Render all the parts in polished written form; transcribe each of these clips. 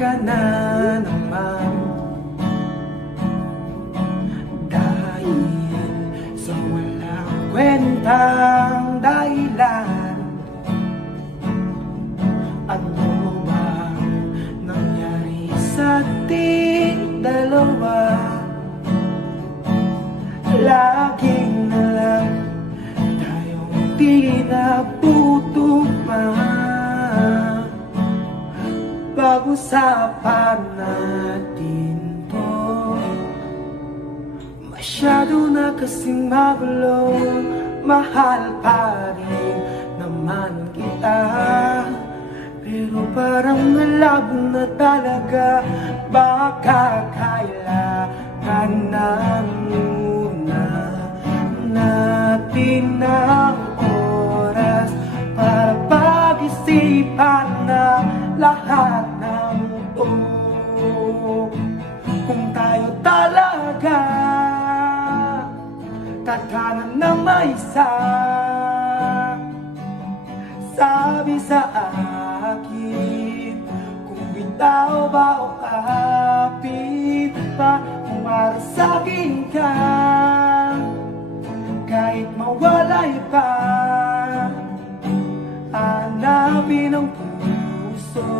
ka na naman, dahil sa walang kwentang dahilan. Ano bang nangyari sa ating dalawa? Laging na lang tayong di natutugma. Pag-usapan natin to, masyado na kasing magulo. Mahal pa rin naman kita, pero parang malabo na talaga. Baka kailangan na muna natin ang oras para pag-isipan na lahat ng ito. Kung tayo talaga tatanan na may isa, sabi sa akin, kung bitaw ba o kapit pa, kung para sa'kin ka, kahit mawalay pa, hanapin ang puso,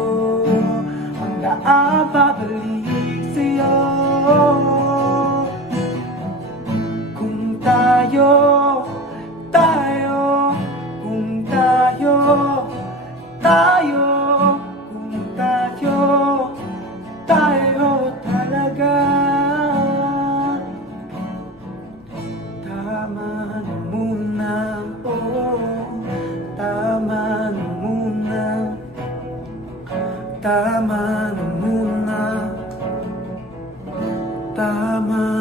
ang daan pabalik sa'yo. Kung tayo, kung tayo, kung tayo talaga. Tama na muna, tama na muna, tama na muna, tama